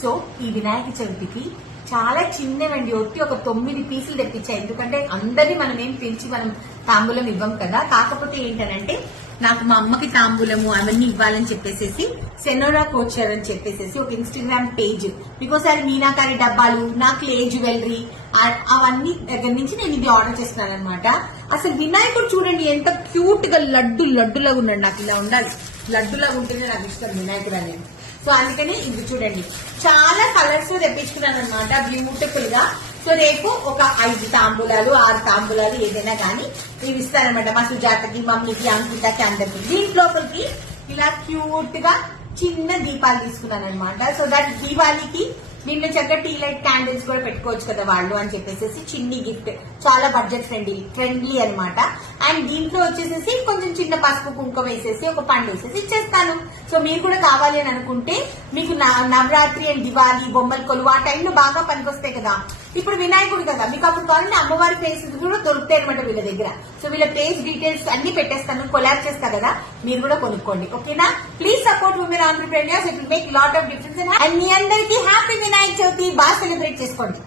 So ఈ వినాయక చవితికి చాలా చిన్నవండి, ఒట్టి ఒక 9 పీసులు తెప్పించాయి. ఎందుకంటే అందరినీ మనం ఏం పిలిచి మనం తాంబూలం ఇవ్వం కదా. కాకపోతే ఏంటనంటే నాకు మా అమ్మకి తాంబూలము అవన్నీ ఇవ్వాలని చెప్పేసి సెనోరా కోచర్ అని చెప్పేసి ఒక ఇన్స్టాగ్రామ్ పేజ్, మీకోసారి మీనాకారి డబ్బాలు, నా క్లే జ్యువెలరీ అవన్నీ దగ్గర నుంచి నేను ఇది ఆర్డర్ చేస్తున్నాను అనమాట. అసలు వినాయకుడు చూడండి ఎంత క్యూట్ గా లడ్డులాగా ఉన్నాడు. నాకు ఇలా ఉండాలి, లడ్డులాగా ఉంటేనే నాకు ఇష్టం వినాయకుడు అనేది. సో అందుకని ఇది చూడండి చాలా కలర్స్ తెప్పించుకున్నాను అనమాట, బ్యూటిఫుల్ గా. సో రేపు ఒక 5 తాంబూలాలు 6 తాంబూలాలు ఏదైనా కానీ ఇవి ఇస్తారనమాట. మా సుజాతకి, మమ్మీకి, అంకితకి, అందరికి. దీంట్లోపలికి ఇలా క్యూట్ గా చిన్న దీపాలు తీసుకున్నాను అనమాట. సో దట్ దీపావళికి దీంట్లో చక్కగా టీ లైట్ క్యాండిల్స్ కూడా పెట్టుకోవచ్చు కదా వాళ్ళు అని చెప్పేసి చిన్ని గిఫ్ట్, చాలా బడ్జెట్ ఫ్రెండ్లీ అనమాట. అండ్ దీంట్లో వచ్చేసేసి కొంచెం చిన్న పసుపు కుంకుమ వేసేసి ఒక పండు వేసేసి ఇచ్చేస్తాను. సో మీరు కూడా కావాలి అని అనుకుంటే మీకు నవరాత్రి అండ్ దివాళీ బొమ్మల కొలువు ఆ టైంలో బాగా పనికొస్తాయి కదా. ఇప్పుడు వినాయకుడు కదా, మీకు అప్పుడు కావాలంటే అమ్మవారి ఫేసెస్ కూడా దొరుకుతాయి అనమాట వీళ్ళ దగ్గర. సో వీళ్ళ పేజ్ డీటెయిల్స్ అన్ని పెట్టేస్తాను, కొలాబ్ చేస్తా కదా, మీరు కూడా కొనుక్కోండి. ఓకేనా? Please support women entrepreneurs, it will make lot of difference. And మీ అందరికీ హ్యాపీ వినాయక చవితి, బాగా సెలబ్రేట్ చేసుకోండి.